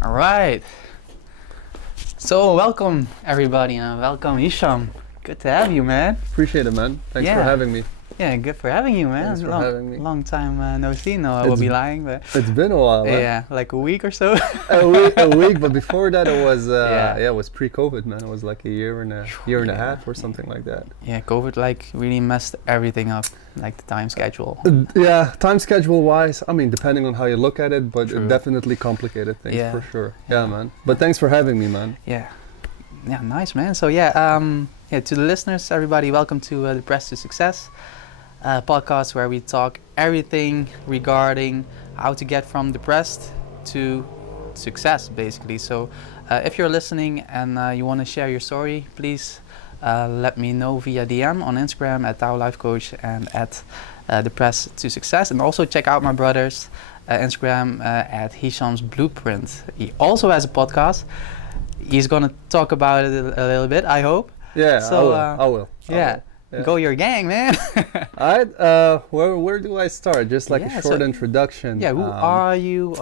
All right. So welcome everybody and welcome Hisham. Good to have you, man. Appreciate it, man. Thanks for Yeah. having me. Yeah, good for having you, man. Thanks for having me. Long time no see. No, I will It's be lying, but It's been a while, man. yeah, like a week or so. A week, but before that it was Yeah. it was pre-COVID, man. It was like a year and a Yeah. half or something like that. Yeah, COVID like really messed everything up, like the time schedule. Yeah, time schedule wise, I mean, depending on how you look at it, but True. it definitely complicated things Yeah. for sure. Yeah, man. But thanks for having me, man. Yeah. Yeah, nice, man. So to the listeners, everybody, welcome to the Press to Success podcast where we talk everything regarding how to get from depressed to success, basically. So if you're listening and you want to share your story, please let me know via DM on Instagram at Tao Life Coach and at the Press to Success. And also check out my brother's Instagram at Hichams Blueprint. He also has a podcast. He's gonna talk about it a little bit, I hope. Yeah, So, I will. Yeah. Yeah. Go your gang, man. Alright, where do I start? Just like Yeah, a short so- introduction. Yeah, who are you?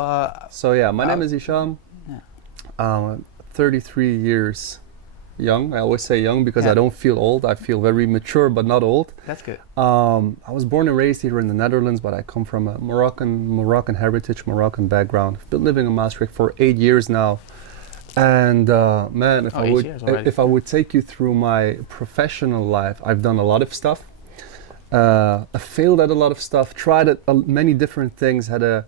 So yeah, my name is Hicham. Yeah. 33 years young. I always say young because Yeah. I don't feel old. I feel very mature, but not old. That's good. I was born and raised here in the Netherlands, but I come from a Moroccan heritage, Moroccan background. I've been living in Maastricht for 8 years now. And man, if 8 years already. if I would take you through my professional life, I've done a lot of stuff. I failed at a lot of stuff. Tried at many different things. Had a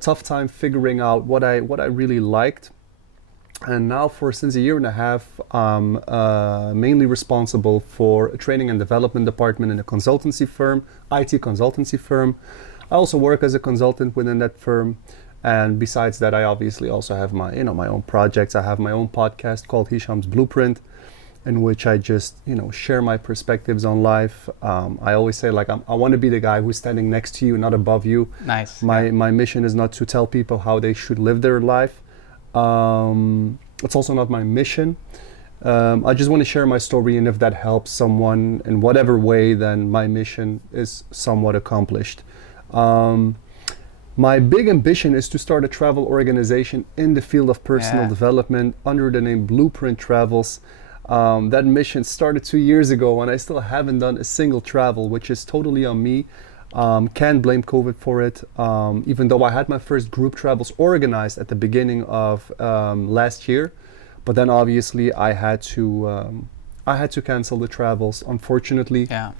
tough time figuring out what I really liked. And now since a year and a half, I'm mainly responsible for a training and development department in a consultancy firm, IT consultancy firm. I also work as a consultant within that firm. And besides that, I obviously also have my own projects. I have my own podcast called Hichams Blueprint, in which I just share my perspectives on life. I always say I want to be the guy who's standing next to you, not above you. Nice. My mission is not to tell people how they should live their life. It's also not my mission. I just want to share my story, and if that helps someone in whatever way, then my mission is somewhat accomplished. My big ambition is to start a travel organization in the field of personal development under the name Blueprint Travels. That mission started 2 years ago, and I still haven't done a single travel, which is totally on me. Can't blame COVID for it, even though I had my first group travels organized at the beginning of last year. But then obviously I had to cancel the travels, unfortunately. Yeah.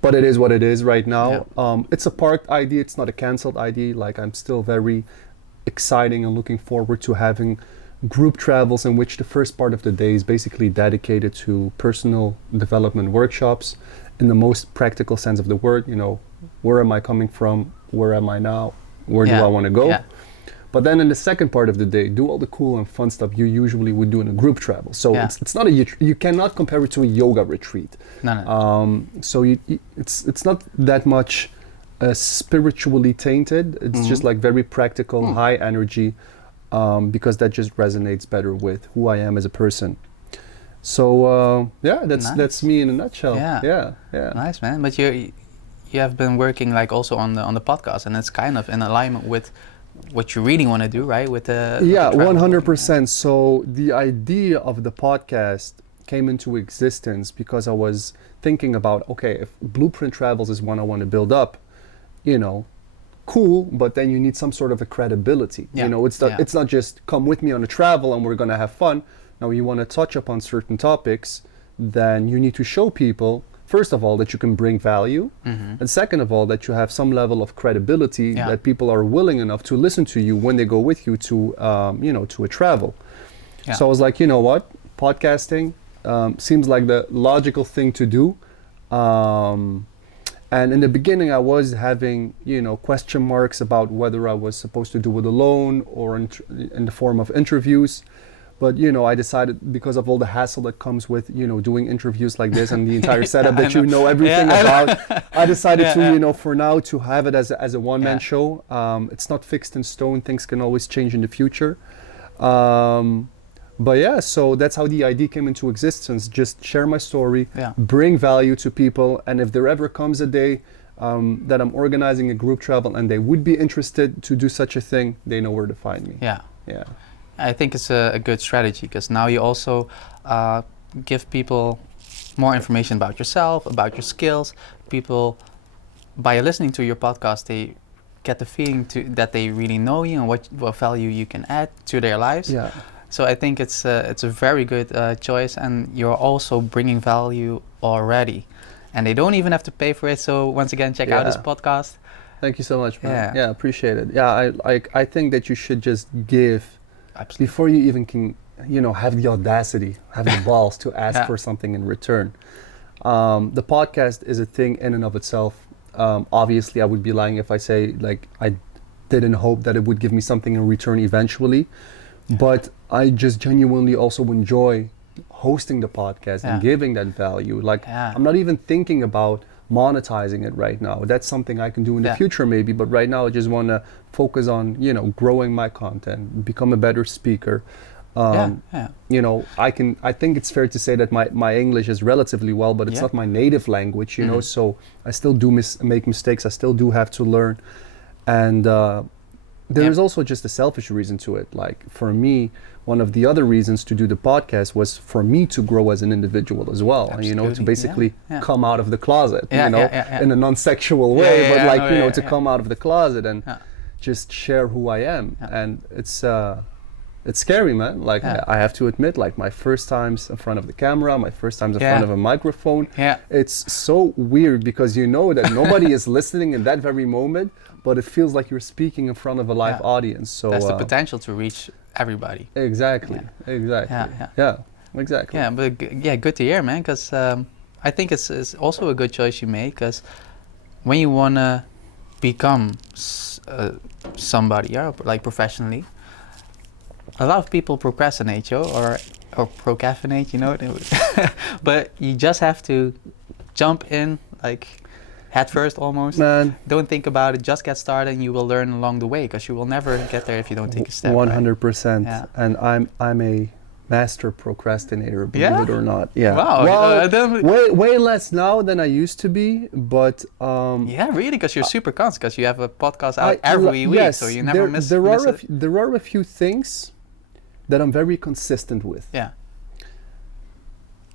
But it is what it is right now. It's a parked ID, it's not a canceled ID. Like, I'm still very exciting and looking forward to having group travels in which the first part of the day is basically dedicated to personal development workshops in the most practical sense of the word. Where am I coming from? Where am I now? Where do I want to go? Yeah. But then in the second part of the day, do all the cool and fun stuff you usually would do in a group travel. So it's not you cannot compare it to a yoga retreat. No. So it's not that much spiritually tainted. It's just like very practical, high energy, because that just resonates better with who I am as a person. So that's me in a nutshell. Yeah. Nice, man. But you have been working like also on the podcast, and it's kind of in alignment with what you really want to do, right? With the 100%. So the idea of the podcast came into existence because I was thinking about, okay, if Blueprint Travels is one I want to build up, cool, but then you need some sort of a credibility. It's not just come with me on a travel and we're going to have fun. Now, you want to touch upon certain topics, then you need to show people, first of all, that you can bring value, and second of all, that you have some level of credibility, that people are willing enough to listen to you when they go with you to to a travel. So I was like, you know what, podcasting seems like the logical thing to do. And in the beginning, I was having question marks about whether I was supposed to do it alone or in the form of interviews. But I decided, because of all the hassle that comes with doing interviews like this and the entire setup that everything about, I decided to for now to have it as a one-man show. It's not fixed in stone. Things can always change in the future. But so that's how the idea came into existence. Just share my story, bring value to people, and if there ever comes a day that I'm organizing a group travel and they would be interested to do such a thing, they know where to find me. Yeah. Yeah. I think it's a good strategy because now you also give people more information about yourself, about your skills. People, by listening to your podcast, they get the feeling that they really know you and what value you can add to their lives. Yeah. So I think it's a very good choice, and you're also bringing value already. And they don't even have to pay for it. So once again, check out this podcast. Thank you so much, man. Yeah. Yeah, appreciate it. Yeah, I think that you should just give Absolutely. before you even can, have the audacity, have the balls to ask Yeah. for something in return. The podcast is a thing in and of itself. Obviously, I would be lying if I say like I didn't hope that it would give me something in return eventually. But I just genuinely also enjoy hosting the podcast and giving that value. Like I'm not even thinking about monetizing it right now. That's something I can do in the future maybe, but right now I just want to focus on, growing my content, become a better speaker. I think it's fair to say that my English is relatively well, but it's not my native language, so I still do make mistakes. I still do have to learn. And there is also just a selfish reason to it. Like for me, one of the other reasons to do the podcast was for me to grow as an individual as well. Absolutely. To basically come out of the closet, in a non-sexual way, to come out of the closet and just share who I am. And it's scary, man. Like I have to admit, like my first times in front of the camera, my first times in front of a microphone, it's so weird because you know that nobody is listening in that very moment, but it feels like you're speaking in front of a live audience. So that's the potential to reach everybody. Exactly. Yeah, exactly. Yeah, but good to hear, man. Because I think it's also a good choice you make. Because when you wanna become somebody, like professionally, a lot of people procrastinate, or procrastinate, but you just have to jump in, like head first almost. Man, don't think about it, just get started and you will learn along the way, because you will never get there if you don't take a step. 100%. Right? And I'm a master procrastinator, believe it or not. Yeah. Wow. Well, way less now than I used to be, but yeah, really, because you're super constant, because you have a podcast out every week, yes, so you never miss there it. There are a few things that I'm very consistent with. Yeah.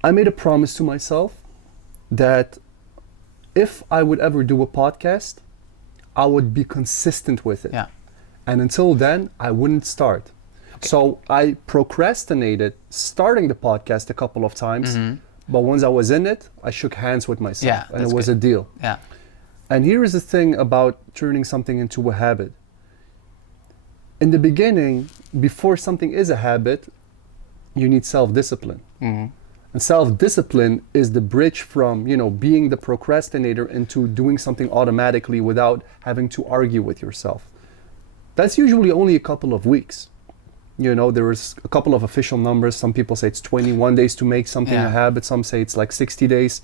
I made a promise to myself that if I would ever do a podcast, I would be consistent with it. Yeah. And until then, I wouldn't start. Okay. So I procrastinated starting the podcast a couple of times, but once I was in it, I shook hands with myself, and it was a deal. Yeah. And here is the thing about turning something into a habit. In the beginning, before something is a habit, you need self-discipline. And self-discipline is the bridge from, being the procrastinator into doing something automatically without having to argue with yourself. That's usually only a couple of weeks. There is a couple of official numbers. Some people say it's 21 days to make something a habit. Some say it's like 60 days.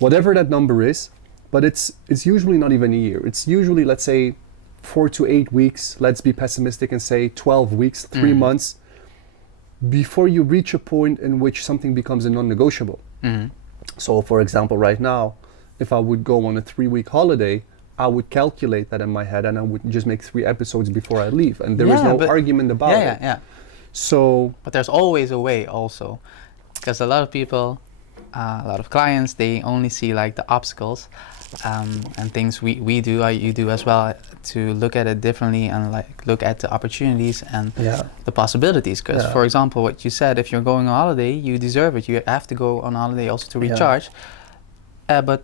Whatever that number is, but it's usually not even a year. It's usually, let's say, 4 to 8 weeks. Let's be pessimistic and say 12 weeks, 3 months, before you reach a point in which something becomes a non-negotiable. So for example, right now, if I would go on a 3-week holiday, I would calculate that in my head and I would just make 3 episodes before I leave. And there is no argument about it. So, but there's always a way also, because a lot of people, a lot of clients, they only see like the obstacles and things we do, you do as well, to look at it differently and like look at the opportunities and the possibilities. Because for example, what you said, if you're going on holiday, you deserve it. You have to go on holiday also to recharge. But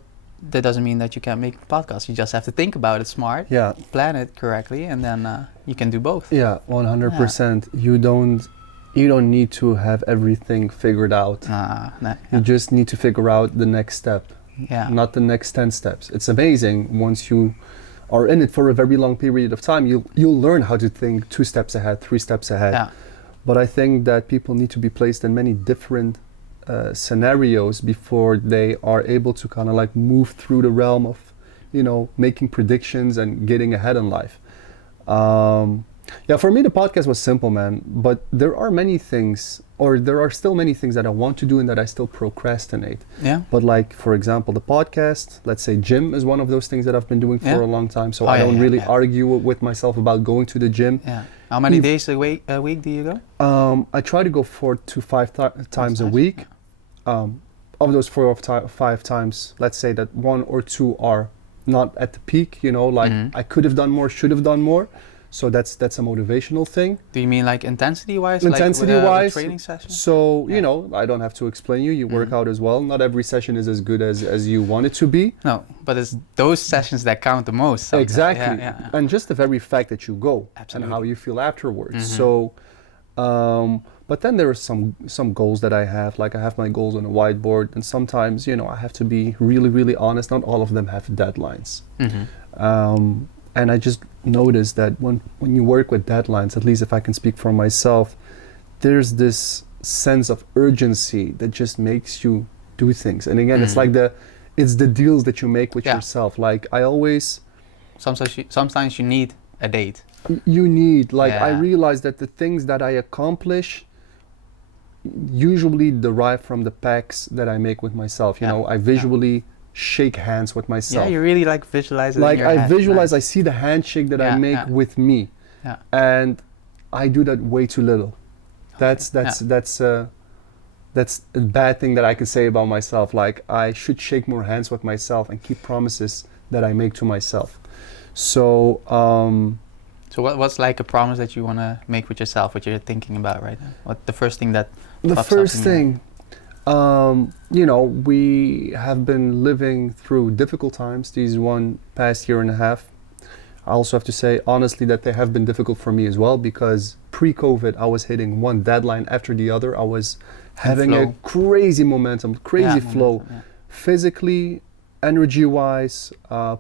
that doesn't mean that you can't make podcasts. You just have to think about it smart, plan it correctly, and then you can do both. 100%. You don't need to have everything figured out. You just need to figure out the next step, not the next 10 steps. It's amazing once you are in it for a very long period of time. You'll learn how to think 2 steps ahead, 3 steps ahead. But I think that people need to be placed in many different scenarios before they are able to kind of like move through the realm of, making predictions and getting ahead in life. Yeah, for me the podcast was simple, man. But there are many things, or there are still many things that I want to do and that I still procrastinate. Yeah. But like, for example, the podcast, let's say gym is one of those things that I've been doing for Yeah. a long time. So Oh, I yeah, don't yeah, really yeah. argue with myself about going to the gym. Yeah. How many Ev- days a week do you go? I try to go 4 to 5 times a nice. week. Of those 4 or 5 times, let's say that 1 or 2 are not at the peak. You know, like Mhm. I could have done more, should have done more. So that's a motivational thing. Do you mean like intensity wise? Intensity like with, wise. training sessions? So Yeah. you know, I don't have to explain you. You work Mhm. out as well. Not every session is as good as you want it to be. No, but it's those sessions that count the most. Sometimes. Exactly. Yeah, yeah. And just the very fact that you go and how Absolutely. you feel afterwards. Mhm. So, but then there are some goals that I have. Like I have my goals on a whiteboard, and sometimes you know I have to be really honest. Not all of them have deadlines. Mhm. And I just noticed that when you work with deadlines, at least if I can speak for myself, there's this sense of urgency that just makes you do things. And again, it's Mhm. like it's the deals that you make with Yeah. yourself. Like I always, Sometimes you need a date. you need, like I Yeah. realize that the things that I accomplish usually derive from the pacts that I make with myself. You Yeah. know, I visually shake hands with myself. Yeah, you really like visualize it. Like in your I head. visualize, I Nice. see the handshake that I Yeah, make yeah. with me, Yeah. and I do that way too little. That's a bad thing that I can say about myself. Like I should shake more hands with myself and keep promises that I make to myself. So So what's like a promise that you want to make with yourself? What you're thinking about right now? What the first thing that the pops up first in your- thing, you know, we have been living through difficult times these one past year and a half. I also have to say honestly that they have been difficult for me as well, because pre-COVID I was hitting one deadline after the other. I was having a flow. crazy momentum, crazy Yeah, flow, momentum, yeah. physically, energy-wise,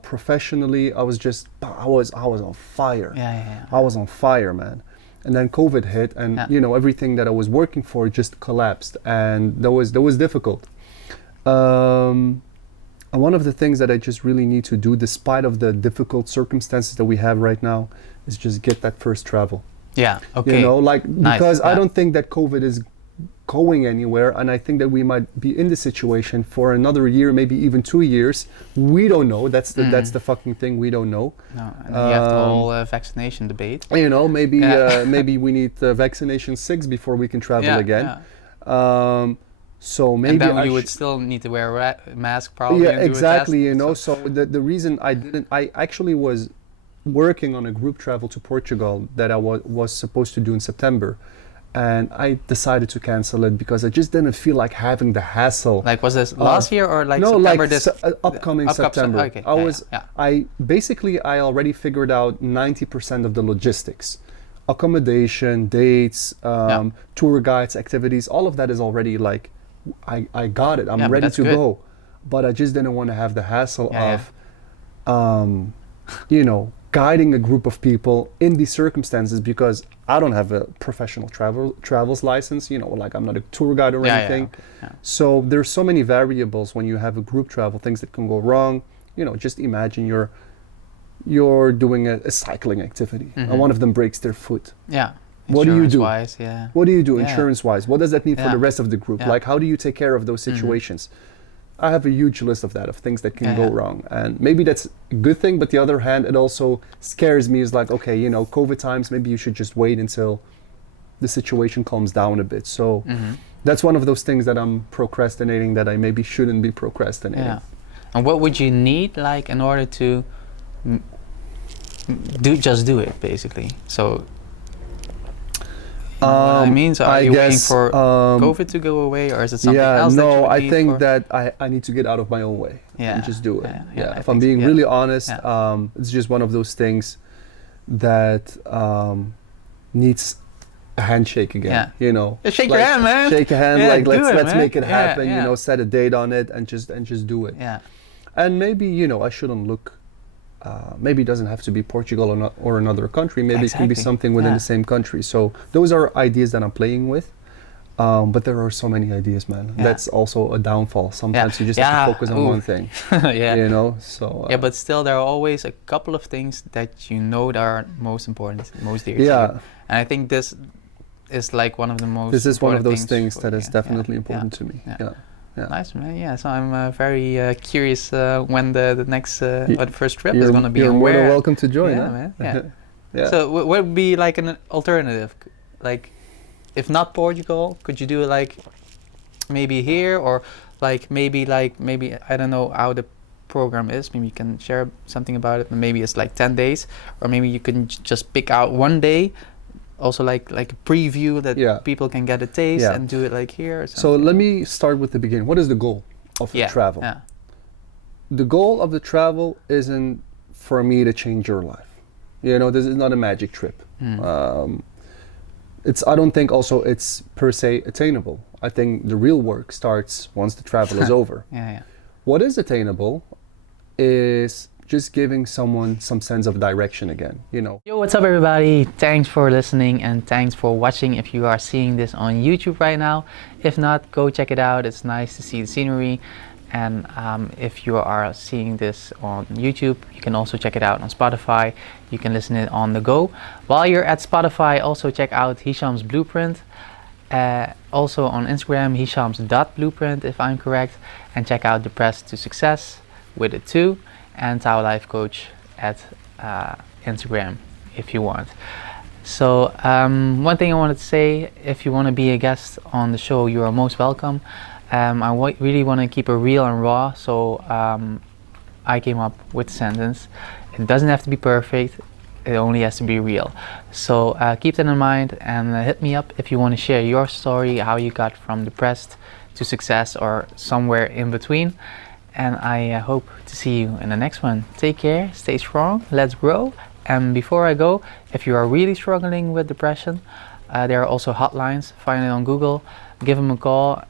professionally. I was on fire. Yeah, yeah, yeah. I was on fire, man. And then COVID hit, and Yeah. you know everything that I was working for just collapsed, and that was difficult. And one of the things that I just really need to do, despite of the difficult circumstances that we have right now, is just get that first travel. Yeah, okay. You know, like Nice, because I yeah. don't think that COVID is going anywhere, and I think that we might be in this situation for another year, maybe even 2 years. We don't know. That's the fucking thing. We don't know. No, and then you have the Um, whole vaccination debate. You know, maybe Yeah. maybe we need vaccination 6 before we can travel Yeah, again. yeah. So maybe And then I you would sh- still need to wear a mask probably. yeah, and do a exactly. test, You know, so the reason I actually was working on a group travel to Portugal that I was supposed to do in September, and I decided to cancel it because I just didn't feel like having the hassle. Like was this last year or like no, September like this? upcoming September. Okay. I yeah, was yeah, I basically I already figured out 90% of the logistics, accommodation, dates, tour guides, activities. All of that is already like I got it. I'm Yeah, but ready that's to good. go, but I just didn't want to have the hassle Yeah, of, you know, guiding a group of people in these circumstances, because I don't have a professional travels license. You know, like I'm not a tour guide or yeah, anything. okay, yeah. So there's so many variables when you have a group travel, things that can go wrong. You know, just imagine you're doing a cycling activity Mhm. and one of them breaks their foot. Yeah. What do you do? Insurance-wise, yeah. What do you do Yeah. insurance-wise? What does that mean for Yeah. the rest of the group? Yeah. Like, how do you take care of those Mhm. situations? I have a huge list of that, of things that can Yeah, go yeah. wrong. And maybe that's a good thing, but the other hand, it also scares me. Is like, okay, you know, COVID times, maybe you should just wait until the situation calms down a bit. So Mhm. that's one of those things that I'm procrastinating that I maybe shouldn't be procrastinating. Yeah. And what would you need like in order to mm, do it basically? So you know what I mean? So are you waiting for COVID to go away, or is it something yeah, else that you no, would I need think for? that I need to get out of my own way Yeah, and just do it. yeah, Yeah, yeah, I if I'm think so, being yeah. really honest, Yeah. it's just one of those things that needs a handshake again. Yeah. You know, Yeah, shake your hand, man. Shake a hand, Yeah, like do let's it, let's man. make it Yeah, happen. yeah. You know, set a date on it and just do it. Yeah. And maybe, you know, I shouldn't look. Maybe it doesn't have to be Portugal or another country. Maybe it can be Exactly, something within yeah. the same country. So those are ideas that I'm playing with. But there are so many ideas, man. Yeah. That's also a downfall. Sometimes you just Yeah. have to focus on Ooh. one thing, Yeah. you know? So, Yeah, but still, there are always a couple of things that you know that are most important, most dear to you. yeah, And I think this is like one of the most this is one of important those things things that is yeah, definitely yeah, important to me. yeah. Yeah, yeah. Nice, man. Yeah, so I'm very curious when the next Y- or the first trip is You're, gonna be you're and more than where. welcome to join, Yeah, huh? man. Yeah. Yeah. So what would be like an alternative? Like, if not Portugal, could you do it like maybe here or like maybe I don't know how the program is. Maybe you can share something about it. Maybe it's like 10 days, or maybe you can just pick out one day. Also, like a preview that Yeah. people can get a taste Yeah. and do it like here or So something. let me start with the beginning. What is the goal of the Yeah, travel? yeah, The goal of the travel isn't for me to change your life. You know, this is not a magic trip. I don't think also it's per se attainable. I think the real work starts once the travel is over. yeah. What is attainable is just giving someone some sense of direction again, you know. Yo, what's up everybody? Thanks for listening and thanks for watching if you are seeing this on YouTube right now. If not, go check it out. It's nice to see the scenery. And if you are seeing this on YouTube, you can also check it out on Spotify. You can listen it on the go. While you're at Spotify, also check out Hichams Blueprint. Also on Instagram, hichams.blueprint if I'm correct. And check out Depressed to Success with it too. And Tao Life Coach at Instagram if you want. So one thing I wanted to say, if you want to be a guest on the show, you are most welcome. I really want to keep it real and raw, so I came up with the sentence. It doesn't have to be perfect, it only has to be real. So keep that in mind and hit me up if you want to share your story, how you got from depressed to success or somewhere in between. And I hope to see you in the next one. Take care, stay strong, let's grow. And before I go, if you are really struggling with depression, there are also hotlines. Find it on Google, give them a call,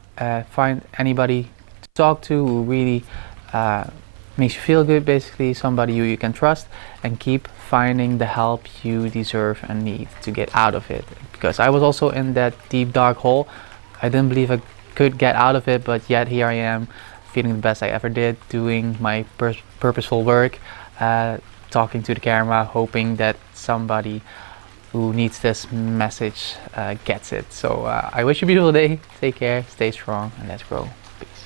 find anybody to talk to who really makes you feel good, basically somebody who you can trust, and keep finding the help you deserve and need to get out of it. Because I was also in that deep dark hole. I didn't believe I could get out of it, but yet here I am, feeling the best I ever did, doing my purposeful work, talking to the camera, hoping that somebody who needs this message gets it. So I wish you a beautiful day. Take care, stay strong, and let's grow. Peace.